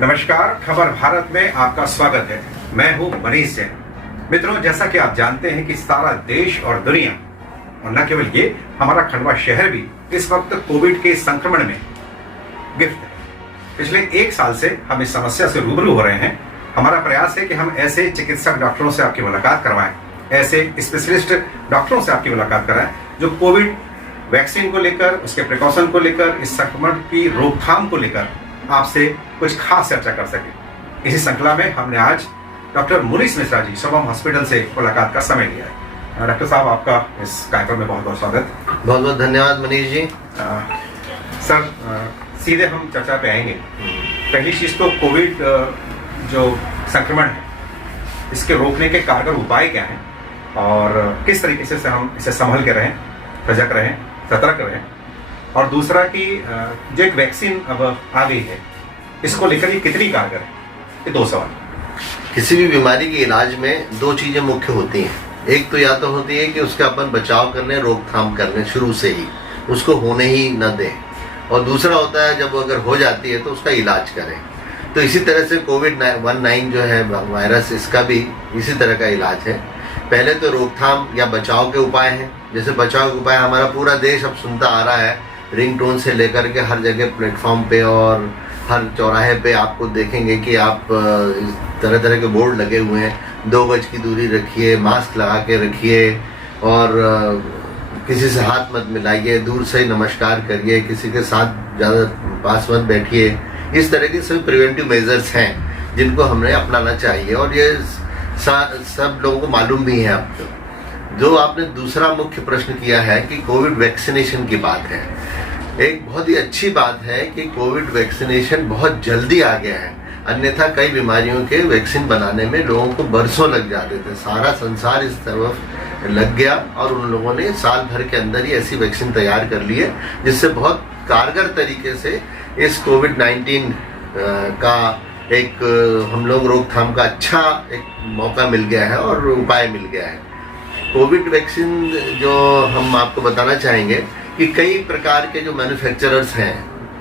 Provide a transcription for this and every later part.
नमस्कार, खबर भारत में आपका स्वागत है। मैं हूं मनीष जैन। मित्रों, जैसा कि आप जानते हैं कि सारा देश और दुनिया, और न केवल ये, हमारा खंडवा शहर भी इस वक्त कोविड के संक्रमण में गिरफ्त है। पिछले 1 साल से हम इस समस्या से रूबरू हो रहे हैं। हमारा प्रयास है कि हम ऐसे चिकित्सक डॉक्टरों से आपकी मुलाकात करवाएं, ऐसे स्पेशलिस्ट डॉक्टरों से आपकी मुलाकात कराएं जो कोविड वैक्सीन को लेकर, उसके प्रिकॉशन को लेकर, इस संक्रमण की रोकथाम को लेकर आपसे कुछ खास चर्चा कर सके। इसी श्रृंखला में हमने आज डॉक्टर मुनीष मिश्रा जी शुभम हॉस्पिटल से मुलाकात का समय लिया है। डॉक्टर साहब, आपका इस कार्यक्रम में बहुत बहुत स्वागत। बहुत बहुत धन्यवाद मनीष जी। सर, सीधे हम चर्चा पे आएंगे। पहली चीज तो कोविड जो संक्रमण है, इसके रोकने के कारगर उपाय क्या हैं और किस तरीके से हम इसे संभल के रहें, सजग रहें, सतर्क रहें, और दूसरा कि जो एक वैक्सीन अब आ गई है, इसको लेकर ये कितनी कारगर है। ये 2 सवाल। किसी भी बीमारी के इलाज में 2 चीजें मुख्य होती हैं। एक तो या तो होती है कि उसका अपन बचाव करने, रोकथाम करने, शुरू से ही उसको होने ही न दें, और दूसरा होता है जब अगर हो जाती है तो उसका इलाज करें। तो इसी तरह से कोविड-19 जो है वायरस, इसका भी इसी तरह का इलाज है। पहले तो रोकथाम या बचाव के उपाय हैं। जैसे बचाव के उपाय हमारा पूरा देश अब सुनता आ रहा है, रिंगटोन से लेकर के हर जगह प्लेटफॉर्म पे और हर चौराहे पे आपको देखेंगे कि आप तरह तरह के बोर्ड लगे हुए हैं। 2 गज की दूरी रखिए, मास्क लगा के रखिए, और किसी से हाथ मत मिलाइए, दूर से नमस्कार करिए, किसी के साथ ज़्यादा पास मत बैठिए। इस तरह के सभी प्रिवेंटिव मेजर्स हैं जिनको हमने अपनाना चाहिए, और ये सब लोगों को मालूम भी है। अब जो आपने दूसरा मुख्य प्रश्न किया है कि कोविड वैक्सीनेशन की बात है, एक बहुत ही अच्छी बात है कि कोविड वैक्सीनेशन बहुत जल्दी आ गया है। अन्यथा कई बीमारियों के वैक्सीन बनाने में लोगों को बरसों लग जाते थे। सारा संसार इस तरफ लग गया और उन लोगों ने साल भर के अंदर ही ऐसी वैक्सीन तैयार कर ली है जिससे बहुत कारगर तरीके से इस कोविड-19 का एक हम लोग रोकथाम का अच्छा एक मौका मिल गया है और उपाय मिल गया है। कोविड वैक्सीन जो हम आपको बताना चाहेंगे कि कई प्रकार के जो मैन्युफैक्चरर्स हैं,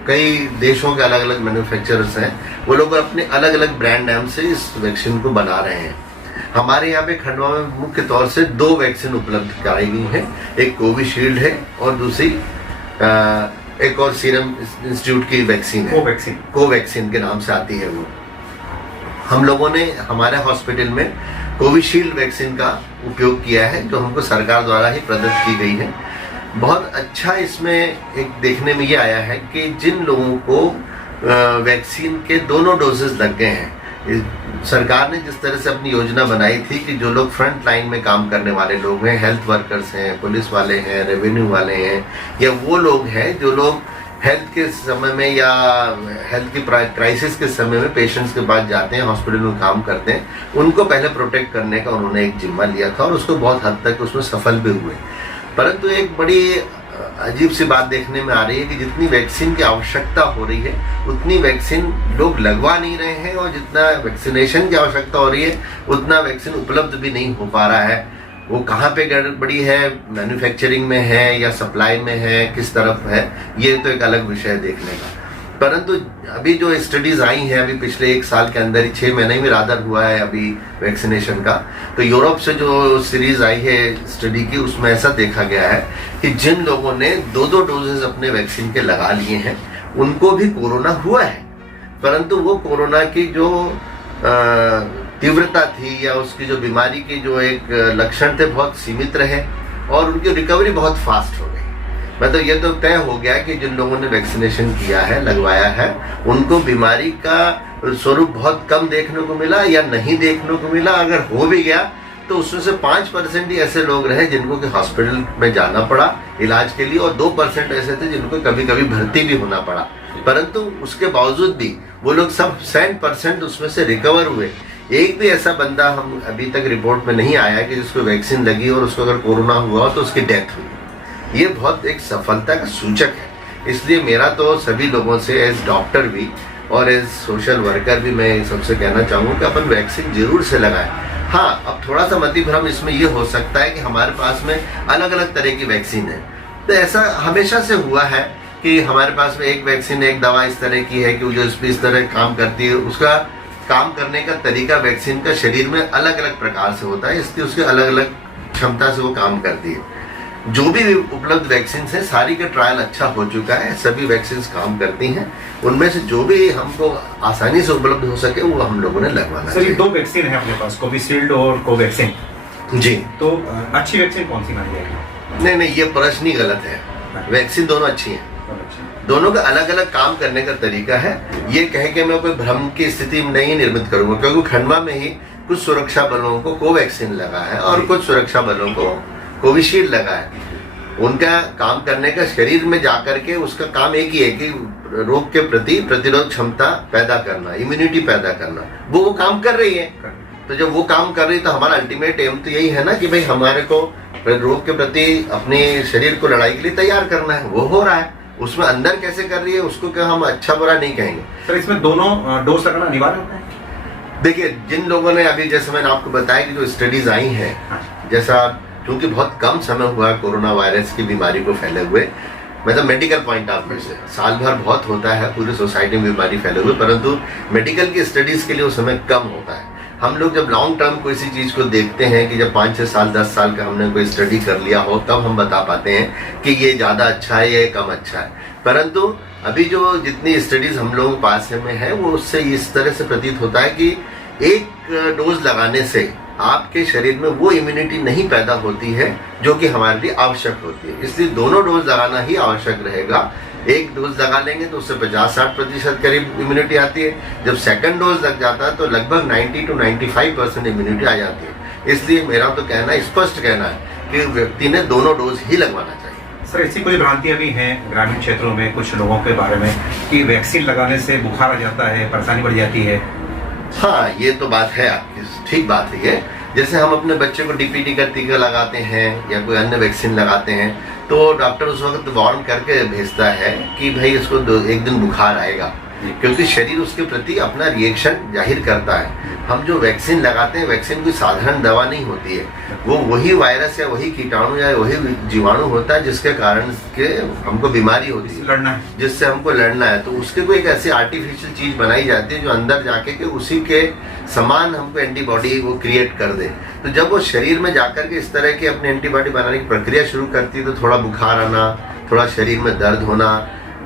कई देशों के अलग अलग मैन्युफैक्चरर्स हैं, वो लोग अपने अलग अलग ब्रांड नाम से इस वैक्सीन को बना रहे हैं। हमारे यहाँ पे खंडवा में मुख्य तौर से 2 वैक्सीन उपलब्ध कराई गई हैं। एक कोविशील्ड है और दूसरी एक और सीरम इंस्टीट्यूट की वैक्सीन है, कोवैक्सीन के नाम से आती है वो। हम लोगों ने हमारे हॉस्पिटल में कोविशील्ड वैक्सीन का उपयोग किया है, जो हमको सरकार द्वारा ही प्रदत्त की गई है। बहुत अच्छा इसमें एक देखने में ये आया है कि जिन लोगों को वैक्सीन के दोनों डोजेस लग गए हैं, सरकार ने जिस तरह से अपनी योजना बनाई थी कि जो लोग फ्रंट लाइन में काम करने वाले लोग हैं, हेल्थ वर्कर्स हैं, पुलिस वाले हैं, रेवेन्यू वाले हैं, या वो लोग हैं जो लोग हेल्थ के समय में या हेल्थ की क्राइसिस के समय में पेशेंट्स के पास जाते हैं, हॉस्पिटल में काम करते हैं, उनको पहले प्रोटेक्ट करने का उन्होंने एक जिम्मा लिया था और उसको बहुत हद तक उसमें सफल भी हुए। परंतु एक बड़ी अजीब सी बात देखने में आ रही है कि जितनी वैक्सीन की आवश्यकता हो रही है उतनी वैक्सीन लोग लगवा नहीं रहे हैं, और जितना वैक्सीनेशन की आवश्यकता हो रही है उतना वैक्सीन उपलब्ध भी नहीं हो पा रहा है। वो कहाँ पे गड़बड़ी है, मैन्युफैक्चरिंग में है या सप्लाई में है, किस तरफ है, ये तो एक अलग विषय है देखने का। परंतु अभी जो स्टडीज आई हैं, अभी पिछले 1 साल के अंदर ही 6 महीने में रादर हुआ है अभी वैक्सीनेशन का, तो यूरोप से जो सीरीज आई है स्टडी की, उसमें ऐसा देखा गया है कि जिन लोगों ने 2 डोजेस अपने वैक्सीन के लगा लिए हैं उनको भी कोरोना हुआ है, परंतु वो कोरोना की जो तीव्रता थी या उसकी जो बीमारी की जो एक लक्षण थे बहुत सीमित रहे और उनकी रिकवरी बहुत फास्ट हो गई। मतलब ये तो तय हो गया कि जिन लोगों ने वैक्सीनेशन किया है, लगवाया है, उनको बीमारी का स्वरूप बहुत कम देखने को मिला या नहीं देखने को मिला। अगर हो भी गया तो उसमें से 5% ही ऐसे लोग रहे जिनको कि हॉस्पिटल में जाना पड़ा इलाज के लिए, और 2% ऐसे थे जिनको कभी कभी भर्ती भी होना पड़ा। परंतु उसके बावजूद भी वो लोग सब 100% उसमें से रिकवर हुए। एक भी ऐसा बंदा हम अभी तक रिपोर्ट में नहीं आया कि जिसको वैक्सीन लगी और उसको अगर कोरोना हुआ तो उसकी डेथ हुई। ये बहुत एक सफलता का सूचक है। इसलिए मेरा तो सभी लोगों से एज डॉक्टर भी और एज सोशल वर्कर भी मैं सबसे कहना चाहूँगा कि अपन वैक्सीन जरूर से लगाएं। हाँ, अब थोड़ा सा मति भ्रम इसमें ये हो सकता है कि हमारे पास में अलग अलग तरह की वैक्सीन है, तो ऐसा हमेशा से हुआ है कि हमारे पास में एक वैक्सीन एक दवा इस तरह की है कि जो इस तरह काम करती है, उसका काम करने का तरीका वैक्सीन का शरीर में अलग अलग प्रकार से होता है, इसलिए उसके अलग अलग क्षमता से वो काम करती है। जो भी उपलब्ध वैक्सीन है सारी का ट्रायल अच्छा हो चुका है, सभी वैक्सीन काम करती हैं। उनमें से जो भी हमको आसानी से उपलब्ध हो सके वो हम लोगों ने लगवाना सर, ये 2 वैक्सीन है अपने पास, कोविशील्ड और कोवैक्सीन जी। तो अच्छी वैक्सीन कौन सी मानी जाएगी? नहीं, ये प्रश्न ही गलत है। वैक्सीन दोनों अच्छी हैं, दोनों का अलग अलग काम करने का तरीका है। ये कह के मैं कोई भ्रम की स्थिति नहीं निर्मित करूंगा, क्योंकि खंडवा में ही कुछ सुरक्षा बलों को कोवैक्सीन लगा है और कुछ सुरक्षा बलों को कोविशील्ड लगा है। उनका काम करने का शरीर में जाकर के उसका काम एक ही है कि रोग के प्रति प्रतिरोध क्षमता पैदा करना, इम्यूनिटी पैदा करना। वो काम कर रही है, तो जब वो काम कर रही है तो हमारा अल्टीमेट एम तो यही है ना कि भाई हमारे को रोग के प्रति अपने शरीर को लड़ाई के लिए तैयार करना है। वो हो रहा है, उसमें अंदर कैसे कर रही है उसको क्या हम अच्छा बुरा नहीं कहेंगे। सर, इसमें दोनों डोज लगाना अनिवार्य होता है? देखिए, जिन लोगों ने अभी जैसे मैंने आपको बताया कि जो स्टडीज आई हैं, जैसा क्योंकि बहुत कम समय हुआ कोरोना वायरस की बीमारी को फैले हुए, मतलब मेडिकल पॉइंट ऑफ व्यू से साल भर बहुत होता है पूरी सोसाइटी में बीमारी फैले हुए, परंतु मेडिकल की स्टडीज के लिए वो समय कम होता है। हम लोग जब लॉन्ग टर्म कोई सी चीज को देखते हैं कि जब 5-6 साल 10 साल का हमने कोई स्टडी कर लिया हो, तब हम बता पाते हैं कि ये ज्यादा अच्छा है या कम अच्छा है। परंतु अभी जो जितनी स्टडीज हम लोगों के पास में है वो उससे इस तरह से प्रतीत होता है कि एक डोज लगाने से आपके शरीर में वो इम्यूनिटी नहीं पैदा होती है जो कि हमारे लिए आवश्यक होती है। इसलिए दोनों डोज लगाना ही आवश्यक रहेगा। एक डोज लगा लेंगे तो उससे 50-60% करीब इम्यूनिटी आती है, जब सेकंड डोज लग जाता है तो लगभग 90 to 95% इम्यूनिटी आ जाती है। इसलिए मेरा तो कहना स्पष्ट कहना है कि व्यक्ति ने दोनों डोज ही लगवाना चाहिए। सर, ऐसी कोई भ्रांतियां भी हैं ग्रामीण क्षेत्रों में कुछ लोगों के बारे में कि वैक्सीन लगाने से बुखार आ जाता है, परेशानी बढ़ जाती है? हाँ, ये तो बात है आपकी, ठीक बात है ये। जैसे हम अपने बच्चे को डीपीटी का टीका लगाते हैं या कोई अन्य वैक्सीन लगाते हैं तो डॉक्टर उस वक्त वार्न करके भेजता है कि भाई इसको एक दिन बुखार आएगा, क्योंकि शरीर उसके प्रति अपना रिएक्शन जाहिर करता है। हम जो वैक्सीन लगाते हैं, वैक्सीन कोई साधारण दवा नहीं होती है, वो वही वायरस या वही कीटाणु या वही जीवाणु होता है जिसके कारण के हमको बीमारी होती है, लड़ना है, जिससे हमको लड़ना है। तो उसके कोई एक ऐसी आर्टिफिशियल चीज बनाई जाती है जो अंदर जाके के उसी के समान हमको एंटीबॉडी वो क्रिएट कर दे। तो जब वो शरीर में जाकर के इस तरह की अपनी एंटीबॉडी बनाने की प्रक्रिया शुरू करती है तो थोड़ा बुखार आना, थोड़ा शरीर में दर्द होना,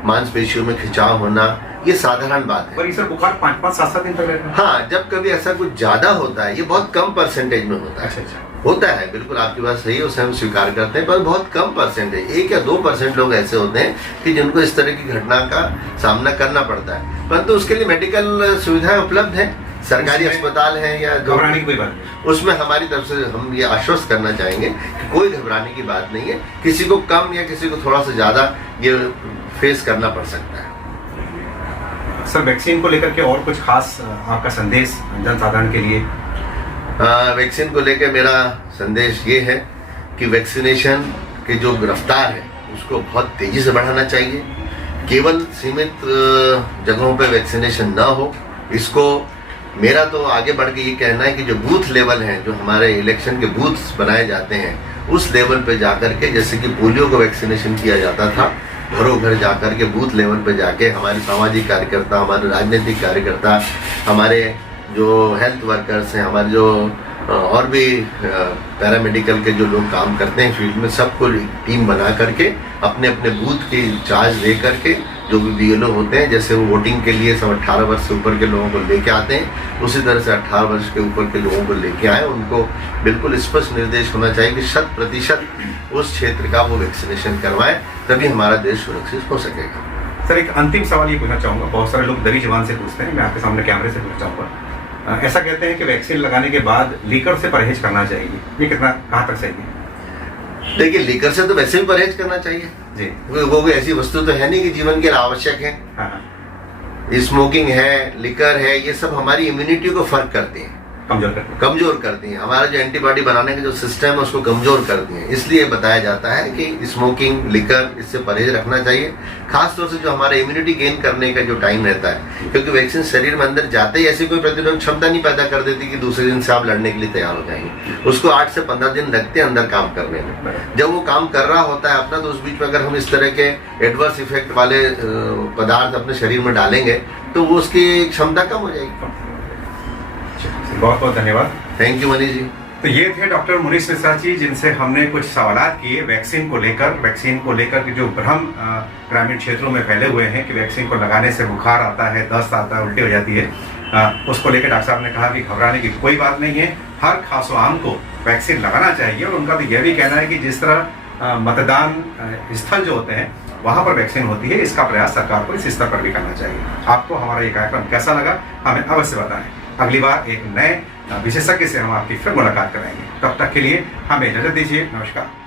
मांसपेशियों में खिंचाव होना, ये साधारण बात है। पर ये सर बुखार 5-7 दिन तक रहता है? हाँ, जब कभी ऐसा कुछ ज्यादा होता है, ये बहुत कम परसेंटेज में होता है। अच्छा। होता है, बिल्कुल आपकी बात सही है, उसे हम स्वीकार करते हैं, पर बहुत कम परसेंटेज, 1 या 2% लोग ऐसे होते हैं कि जिनको इस तरह की घटना का सामना करना पड़ता है। परंतु उसके लिए मेडिकल सुविधाएं उपलब्ध है, सरकारी अस्पताल है या घबराने की कोई बात नहीं। उसमें हमारी तरफ से हम ये आश्वस्त करना चाहेंगे कि कोई घबराने की बात नहीं है। किसी को कम या किसी को थोड़ा सा ज्यादा ये फेस करना पड़ सकता है। सर, वैक्सीन को लेकर के और कुछ खास आपका संदेश जनसाधारण के लिए? वैक्सीन को लेकर मेरा संदेश ये है कि वैक्सीनेशन की जो रफ्तार है उसको बहुत तेजी से बढ़ाना चाहिए। केवल सीमित जगहों पे वैक्सीनेशन ना हो, इसको मेरा तो आगे बढ़ के ये कहना है कि जो बूथ लेवल हैं, जो हमारे इलेक्शन के बूथ्स बनाए जाते हैं, उस लेवल पे जाकर के, जैसे कि पोलियो को वैक्सीनेशन किया जाता था, घरों घर जाकर के बूथ लेवल पे जाके हमारे सामाजिक कार्यकर्ता, हमारे राजनीतिक कार्यकर्ता, हमारे जो हेल्थ वर्कर्स हैं, हमारे जो और भी पैरामेडिकल के जो लोग काम करते हैं फील्ड में, सबको टीम बना करके अपने अपने बूथ की चार्ज ले करके, जो भी बीएलओ होते हैं, जैसे वो वोटिंग के लिए सब 18 वर्ष से ऊपर के लोगों को लेके आते हैं, उसी तरह से 18 वर्ष के ऊपर के लोगों को लेके आए। उनको बिल्कुल स्पष्ट निर्देश होना चाहिए कि 100% उस क्षेत्र का वो वैक्सीनेशन करवाएं, तभी हमारा देश सुरक्षित हो सकेगा। सर, एक अंतिम सवाल ये पूछना चाहूँगा, बहुत सारे लोग दरी जबान से पूछते हैं, मैं आपके सामने कैमरे से पूछना चाहूँगा। ऐसा कहते हैं कि वैक्सीन लगाने के बाद लीकर से परहेज करना चाहिए, ये कितना कहाँ तक सही है? देखिए, लीकर से तो वैसे भी परहेज करना चाहिए जी। वो भी ऐसी वस्तु तो है नहीं कि जीवन के लिए आवश्यक है। हाँ। स्मोकिंग है, लिकर है, ये सब हमारी इम्यूनिटी को फर्क करते हैं। कमजोर करती हैं। हमारा जो एंटीबॉडी बनाने का जो सिस्टम है उसको कमजोर करती हैं। इसलिए बताया जाता है कि स्मोकिंग, लिकर, इससे परहेज रखना चाहिए। खासतौर से जो हमारा इम्यूनिटी गेन करने का जो टाइम रहता है, क्योंकि वैक्सीन शरीर में अंदर जाते ही ऐसी कोई प्रतिरोधक क्षमता नहीं पैदा कर देती कि दूसरे दिन से आप लड़ने के लिए तैयार हो जाएंगे। उसको 8 से 15 दिन लगते हैं अंदर काम करने में। जब वो काम कर रहा होता है अपना, तो उस बीच में अगर हम इस तरह के एडवर्स इफेक्ट वाले पदार्थ अपने शरीर में डालेंगे तो वो उसकी क्षमता कम हो जाएगी। बहुत बहुत धन्यवाद। Thank you Manish ji. तो ये थे डॉक्टर मुनीष मिश्रा जी, जिनसे हमने कुछ सवालात किए वैक्सीन को लेकर कि जो भ्रम ग्रामीण क्षेत्रों में फैले हुए हैं कि वैक्सीन को लगाने से बुखार आता है, दस्त आता है, उल्टी हो जाती है, उसको लेकर डॉक्टर साहब ने कहा कि घबराने की कोई बात नहीं है। हर खासो आम को वैक्सीन लगाना चाहिए। और उनका तो यह भी कहना है कि जिस तरह मतदान स्थल जो होते हैं वहां पर वैक्सीन होती है, इसका प्रयास सरकार को इस स्तर पर भी करना चाहिए। आपको हमारा ये कार्यक्रम कैसा लगा हमें अवश्य बताएं। अगली बार एक नए विशेषज्ञ से हम आपकी फिर मुलाकात कराएंगे। तब तक के लिए हमें इजाजत दीजिए। नमस्कार।